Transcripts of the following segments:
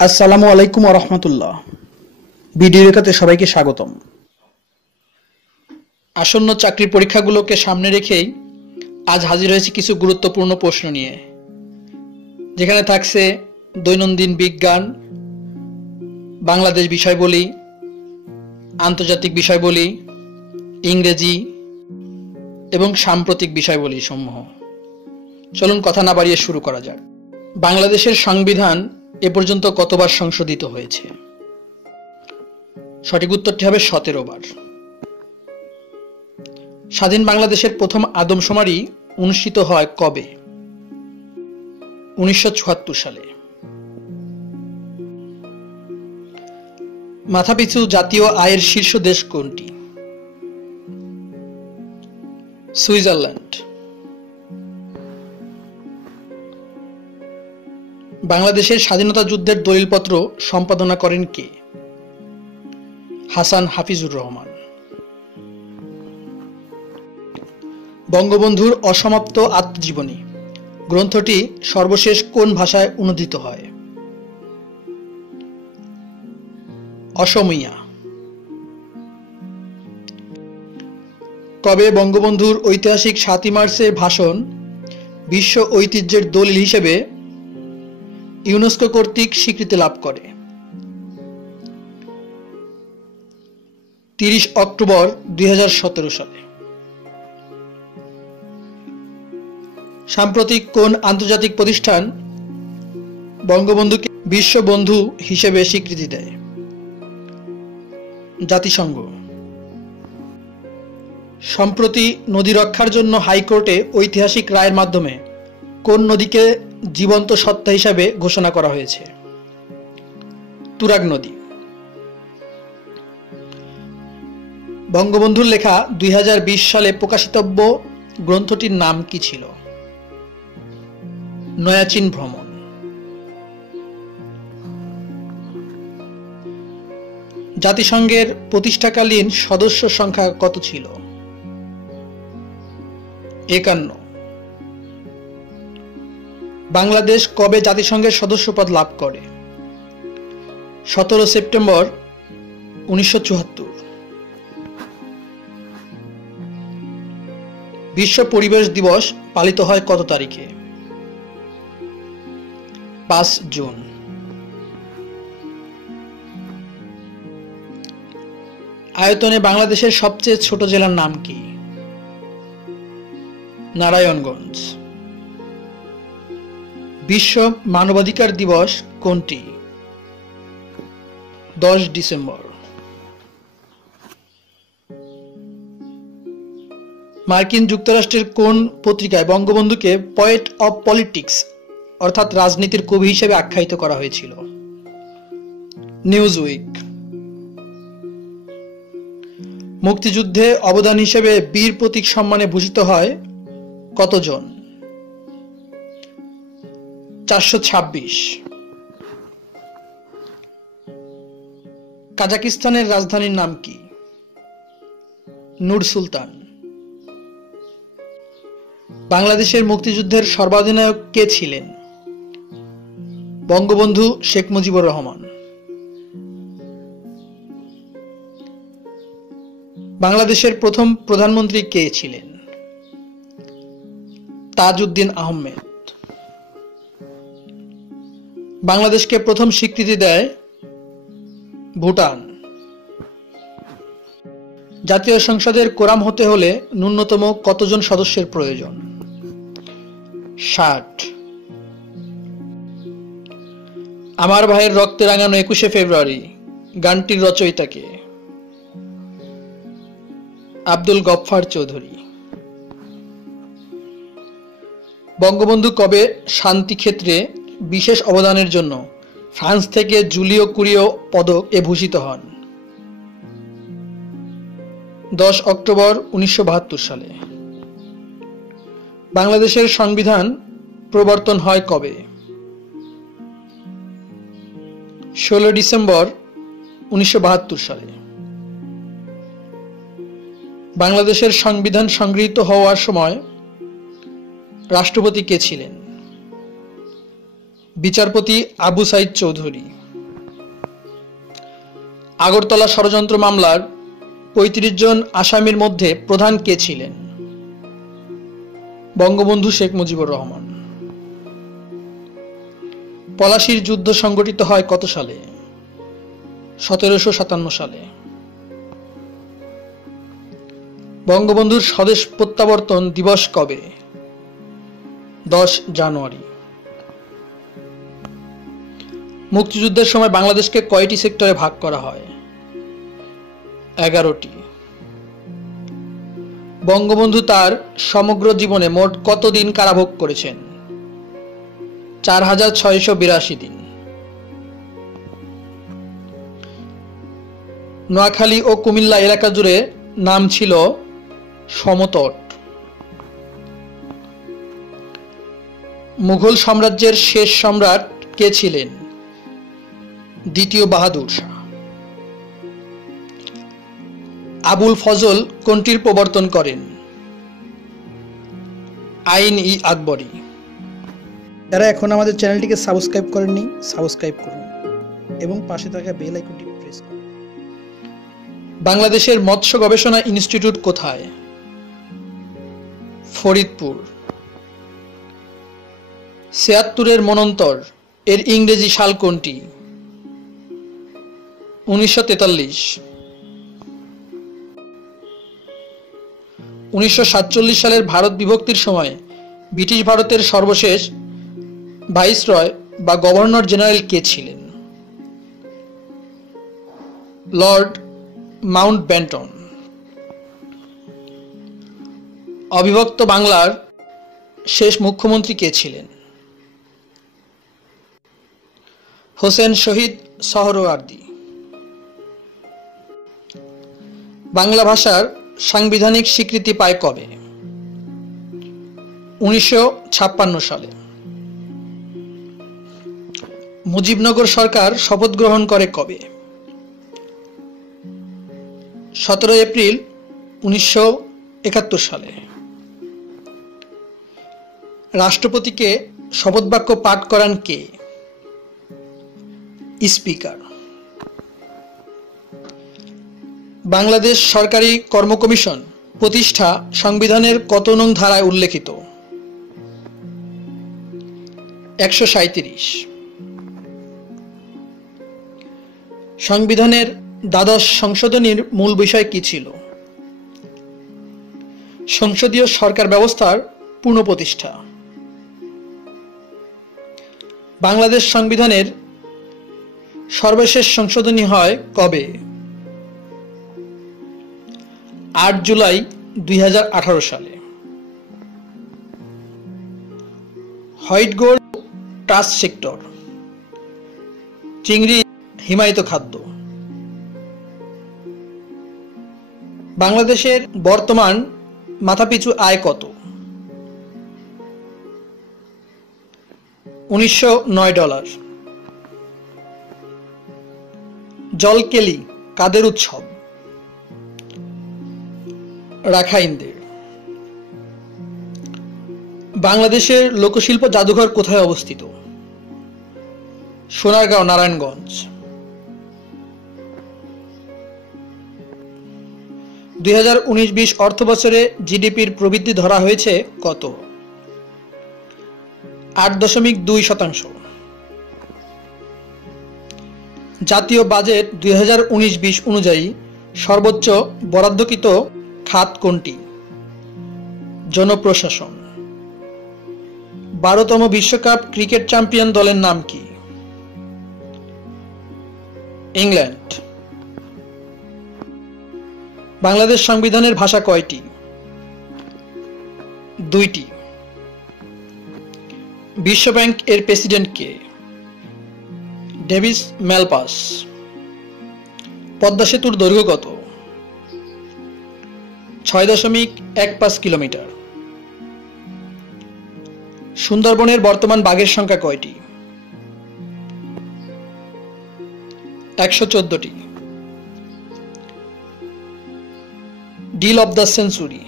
আসসালামু আলাইকুম ওয়া রাহমাতুল্লাহ। ভিডিও রেখাতে সবাইকে স্বাগতম। আসন্ন চাকরির পরীক্ষাগুলোকে সামনে রেখেই আজ হাজির হয়েছে কিছু গুরুত্বপূর্ণ প্রশ্ন নিয়ে, যেখানে থাকছে দৈনন্দিন বিজ্ঞান, বাংলাদেশ বিষয়বলী, আন্তর্জাতিক বিষয়বলী, ইংরেজি এবং সাম্প্রতিক বিষয়বলী সমূহ। চলুন কথা না বাড়িয়ে শুরু করা যাক। বাংলাদেশের সংবিধান এ পর্যন্ত কতবার সংশোধিত হয়েছে? সঠিক উত্তরটি হবে 17 বার। স্বাধীন বাংলাদেশের প্রথম আদমশুমারি অনুষ্ঠিত হয় কবে? 1974 সালে। মাথাপিছু জাতীয় আয়ের শীর্ষ দেশ কোনটি? সুইজারল্যান্ড। বাংলাদেশের স্বাধীনতা যুদ্ধের দলিলপত্র সম্পাদনা করেন কে? হাসান হাফিজুর রহমান। বঙ্গবন্ধুর অসমাপ্ত আত্মজীবনী গ্রন্থটি সর্বশেষ কোন ভাষায় অনূদিত হয়? অসমীয়া। কবে বঙ্গবন্ধুর ঐতিহাসিক 7 মার্চের ভাষণ বিশ্ব ঐতিহ্যের দলিল হিসেবে ইউনেস্কো কর্তৃক স্বীকৃতি লাভ করে? 30 অক্টোবর 2017 সালে। সাম্প্রতিক কোন আন্তর্জাতিক প্রতিষ্ঠান বঙ্গবন্ধুকে বিশ্ববন্ধু হিসেবে স্বীকৃতি দেয়? জাতিসংঘ। সম্প্রতি নদী রক্ষার জন্য হাইকোর্টে ঐতিহাসিক রায়ের মাধ্যমে কোন নদীকে জীবন্ত সত্তা হিসাবে ঘোষণা করা হয়েছে? তুরাগ নদী। বঙ্গবন্ধুর লেখা 2020 সালে প্রকাশিতব্য গ্রন্থটির নাম কি ছিল? নয়াচীন ভ্রমণ। জাতিসংঘের প্রতিষ্ঠাকালীন সদস্য সংখ্যা কত ছিল? 51। বাংলাদেশ কবে জাতিসংঘের সদস্যপদ লাভ করে? 17 সেপ্টেম্বর 1974। বিশ্ব পরিবেশ দিবস পালিত হয় কত তারিখে? 5 জুন। আয়তনে বাংলাদেশের সবচেয়ে ছোট জেলার নাম কি? নারায়ণগঞ্জ। বিশ্ব মানবাধিকার দিবস কোনটি? 10 ডিসেম্বর। মার্কিন যুক্তরাষ্ট্রের কোন পত্রিকায় বঙ্গবন্ধুকে পয়েট অব পলিটিক্স অর্থাৎ রাজনীতির কবি হিসেবে আখ্যায়িত করা হয়েছিল? নিউজউইক। মুক্তিযুদ্ধে অবদান হিসেবে বীর প্রতীক সম্মানে ভূষিত হয় কতজন? 426। কাজাকিস্তানের রাজধানীর নাম কি? নূর সুলতান। বাংলাদেশের মুক্তিযুদ্ধের সর্বাধিনায়ক কে ছিলেন? বঙ্গবন্ধু শেখ মুজিবুর রহমান। বাংলাদেশের প্রথম প্রধানমন্ত্রী কে ছিলেন? তাজউদ্দিন আহমেদ। বাংলাদেশকে প্রথম স্বীকৃতি দেয় ভুটান। জাতীয় সংসদের কোরাম হতে হলে ন্যূনতম কতজন সদস্যের প্রয়োজন? 60। আমার ভাইয়ের রক্তে রাঙানো 21শে ফেব্রুয়ারি গানটির রচয়িতা কে? আব্দুল গফফার চৌধুরী। বঙ্গবন্ধু কবে শান্তি ক্ষেত্রে বিশেষ অবদানের জন্য ফ্রান্স থেকে জুলিও কুরিও পদক এ ভূষিত হন? 10 অক্টোবর 1972 সালে। বাংলাদেশের সংবিধান প্রবর্তন হয় কবে? 16 ডিসেম্বর 1972 সালে। বাংলাদেশের সংবিধান সংগৃহীত হওয়ার সময় রাষ্ট্রপতি কে ছিলেন? বিচারপতি আবু সাইদ চৌধুরী। আগরতলা ষড়যন্ত্র মামলার ৩৫ জন আসামির মধ্যে প্রধান কে ছিলেন? বঙ্গবন্ধু শেখ মুজিবুর রহমান। পলাশীর যুদ্ধ সংগঠিত হয় কত সালে? ১৭৫৭ সালে। বঙ্গবন্ধুর স্বদেশ প্রত্যাবর্তন দিবস কবে? ১০ জানুয়ারি। মুক্তিযুদ্ধের সময় বাংলাদেশকে কয়টি সেক্টরে ভাগ করা হয়? ১১টি। বঙ্গবন্ধু তার সমগ্র জীবনে মোট কত দিন কারাভোগ করেছেন? ৪৬৮২ দিন। নোয়াখালী ও কুমিল্লা এলাকা জুড়ে নাম ছিল সমতট। মুঘল সাম্রাজ্যের শেষ সম্রাট কে ছিলেন? দ্বিতীয় বাহাদুর শাহ। আবুল ফজল কোনটির প্রবর্তন করেন? আইন-ই-আকবরী। যারা এখন আমাদের চ্যানেলটিকে সাবস্ক্রাইব করেননি, সাবস্ক্রাইব করুন এবং পাশে থাকা বেল আইকনটি প্রেস করুন। বাংলাদেশের মৎস্য গবেষণা ইনস্টিটিউট কোথায়? ফরিদপুর। ৭৬-এর মন্বন্তর এর ইংরেজি সাল কোনটি? ১৯৪৩। ১৯৪৭ সালের ভারত বিভক্তির সময় ব্রিটিশ ভারতের সর্বশেষ ভাইসরয় বা গভর্নর জেনারেল কে ছিলেন? Lord Mountbatten. অবিভক্ত বাংলার শেষ মুখ্যমন্ত্রী কে ছিলেন? হোসেন শহীদ সোহরাওয়ার্দী। বাংলা ভাষার সাংবিধানিক স্বীকৃতি পায় কবে? ১৯৫৬ সালে। মুজিবনগর সরকার শপথ গ্রহণ করে কবে? ১৭ এপ্রিল ১৯৭১ সালে। রাষ্ট্রপতিকে শপথ বাক্য পাঠ করান কে? স্পিকার। বাংলাদেশ সরকারি কর্ম কমিশন প্রতিষ্ঠা সংবিধানের কত নং ধারায় উল্লেখিত? ১৩৭। সংবিধানের দ্বাদশ সংশোধনীর মূল বিষয় কি ছিল? সংসদীয় সরকার ব্যবস্থার পুনঃপ্রতিষ্ঠা। বাংলাদেশ সংবিধানের সর্বশেষ সংশোধনী হয় কবে? ৮ জুলাই ২০১৮ সালে। হোয়াইট গোল্ড ট্রাস্ট সেক্টর চিংড়ি হিমায়িত খাদ্য। বাংলাদেশের বর্তমান মাথাপিছু আয় কত? $১৯০৯। জলকেলি কাদের উৎসব? রাখাইনদের। বাংলাদেশের লোকশিল্প জাদুঘর কোথায় অবস্থিত? সোনারগাঁও, নারায়ণগঞ্জ। ২০১৯-২০ অর্থবছরে জিডিপির প্রবৃদ্ধি ধরা হয়েছে কত? ৮.২%। জাতীয় বাজেট ২০১৯-২০ অনুযায়ী সর্বোচ্চ বরাদ্দকৃত খাত কোনটি? জনপ্রশাসন। ১২তম বিশ্বকাপ ক্রিকেট চ্যাম্পিয়ন দলের নাম কি? ইংল্যান্ড। বাংলাদেশ সংবিধানের ভাষা কয়টি? ২টি। বিশ্বব্যাংক এর প্রেসিডেন্ট কে? ডেভিস ম্যালপাস। পদ্মা সেতুর দৈর্ঘ্য কত? ৬.১৫ কিলোমিটার। সুন্দরবনের বর্তমান বাঘের সংখ্যা কয়টি? ১১৪টি। ডিল অব দ্য সেঞ্চুরি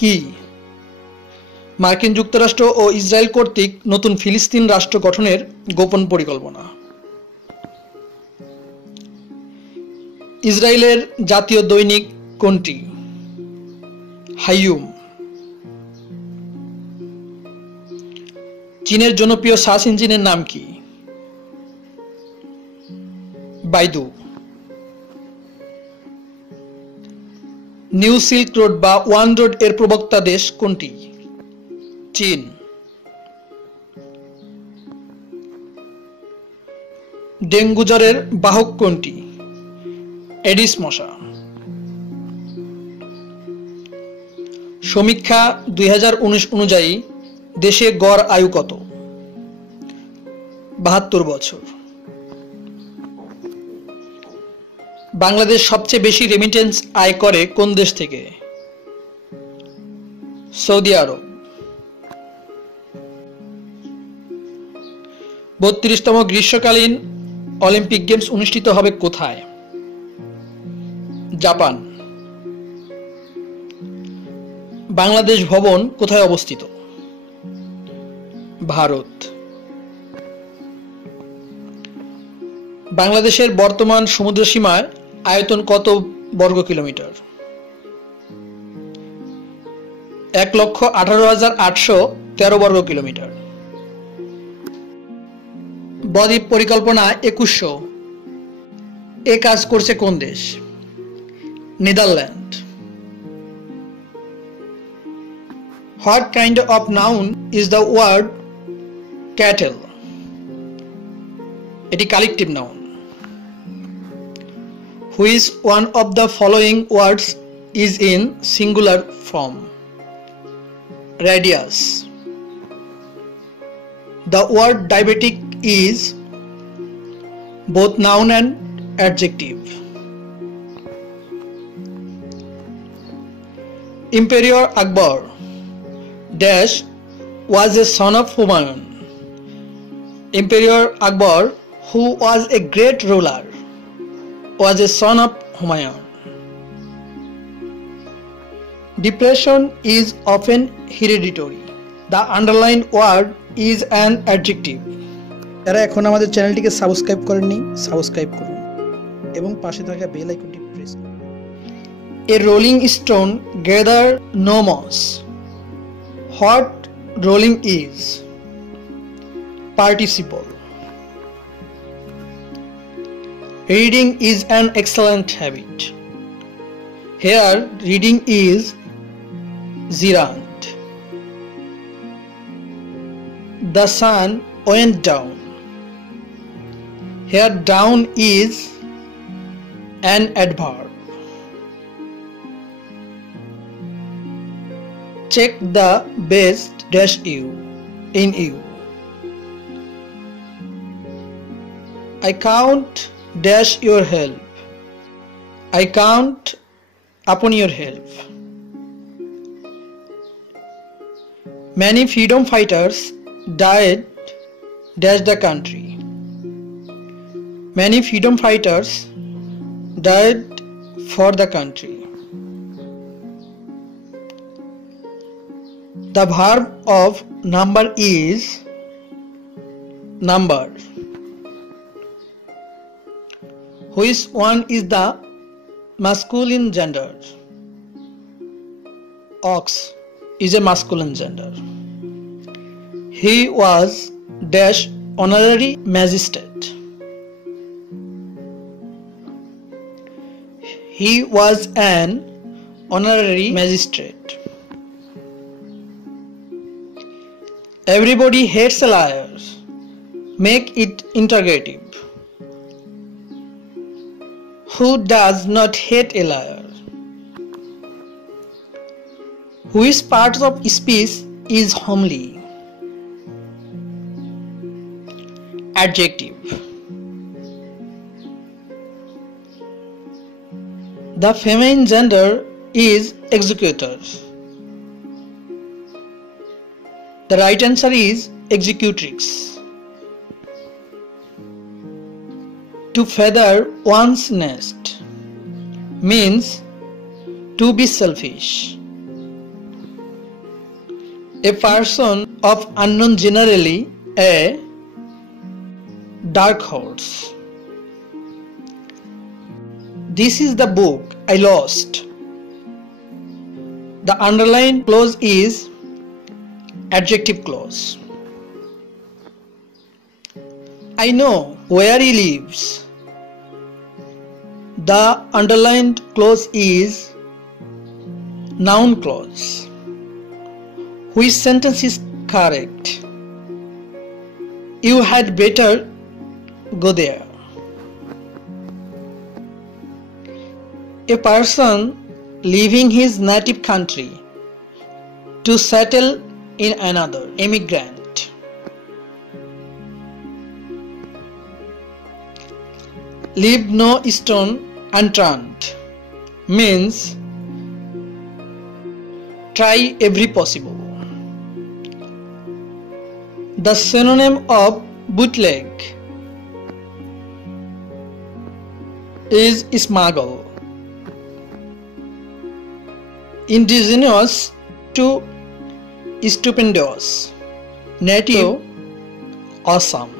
কি? মার্কিন যুক্তরাষ্ট্র ও ইসরায়েল কর্তৃক নতুন ফিলিস্তিন রাষ্ট্র গঠনের গোপন পরিকল্পনা। ইসরায়েলের জাতীয় দৈনিক কোনটি? হাইয়ুম। চীনের জনপ্রিয় সার্চ ইঞ্জিনের নাম কি? বাইদু। নিউ সিল্ক রোড বা ওয়ান রোড এর প্রবক্তা দেশ কোনটি? চীন। ডেঙ্গু জ্বরের বাহক কোনটি? এডিস মশা। সমীক্ষা 2019 অনুযায়ী দেশে গড় আয়ু কত? 72 বছর। বাংলাদেশ সবচেয়ে বেশি রেমিটেন্স আয় করে কোন দেশ থেকে? সৌদি আরব। 32তম গ্রীষ্মকালীন অলিম্পিক গেমস অনুষ্ঠিত হবে কোথায়? জাপান। বাংলাদেশ ভবন কোথায় অবস্থিত? ভারত। বাংলাদেশের বর্তমান সমুদ্র সীমার আয়তন কত বর্গ কিলোমিটার? 1,18,813 বর্গ কিলোমিটার। বদ্বীপ পরিকল্পনা 2100 এ কাজ করছে কোন দেশ? Netherland. What kind of noun is the word cattle? এটি collective noun. Which one of the following words is in singular form? Radius. The word diabetic is both noun and adjective. Emperor Akbar dash was a son of Humayun. Emperor Akbar, who was a great ruler, was a son of Humayun. Depression is often hereditary. The underlined word is an adjective. যারা এখন আমাদের চ্যানেলটিকে সাবস্ক্রাইব করেননি, সাবস্ক্রাইব করুন এবং পাশে থাকা বেল আইকনটি প্রেস করুন। A rolling stone gather no moss. What rolling is? Participle. Reading is an excellent habit. Here reading is gerund. The sun went down. Here down is an adverb. Check the best dash you in you. I count dash your help. I count upon your help. Many freedom fighters died dash the country. Many freedom fighters died for the country. The verb of number is number. Which one is the masculine gender? Ox is a masculine gender. He was dash honorary magistrate. He was an honorary magistrate. Everybody hates a liar. Make it interrogative. Who does not hate a liar? Which part of speech is homely? Adjective. The feminine gender is executor. The right answer is executrix. To feather one's nest means to be selfish. A person of unknown, generally a dark horse. This is the book I lost. The underlined clause is adjective clause. I know where he lives. The underlined clause is noun clause. Which sentence is correct? You had better go there. A person leaving his native country to settle in another, immigrant. Leave no stone unturned means try every possible. The synonym of bootleg is smuggle. Indigenous to stupendous, native, awesome.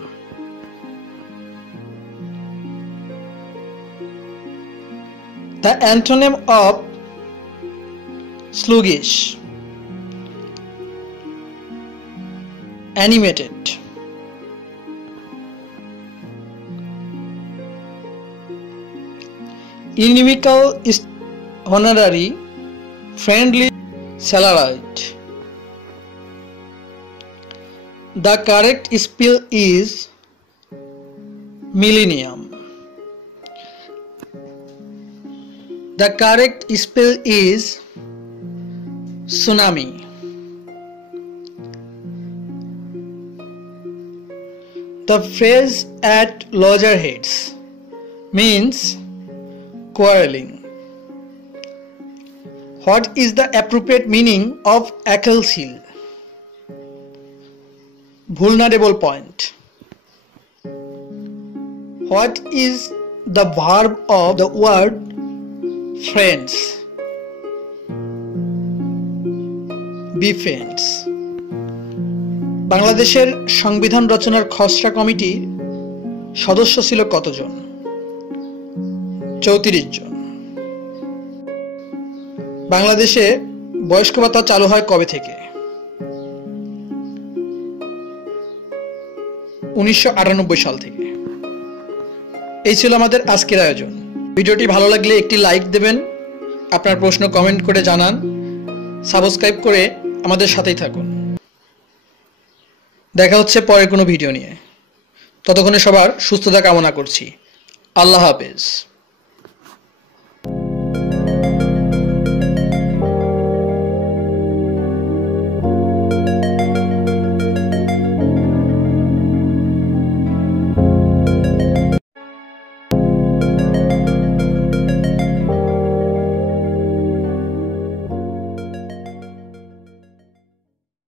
The antonym of sluggish, animated. Inimical is honorary, friendly, salaried. The correct spell is millennium. The correct spell is tsunami. The phrase at loggerheads means quarreling. What is the appropriate meaning of Achilles heel? Vulnerable point. What is the verb of the word friends? Be friends. বাংলাদেশের সংবিধান রচনার খসড়া কমিটির সদস্য ছিল কতজন? 34 জন। বাংলাদেশে বয়স্ক ভাতা চালু হয় কবে থেকে? 1998 সাল থেকে। এই ছিল আমাদের আজকের আয়োজন। ভিডিওটি ভালো লাগলে একটি লাইক দেবেন, আপনার প্রশ্ন কমেন্ট করে জানান, সাবস্ক্রাইব করে আমাদের সাথেই থাকুন। দেখা হচ্ছে পরের কোনো ভিডিও নিয়ে। ততক্ষণে সবার সুস্থতা কামনা করছি। আল্লাহ হাফেজ।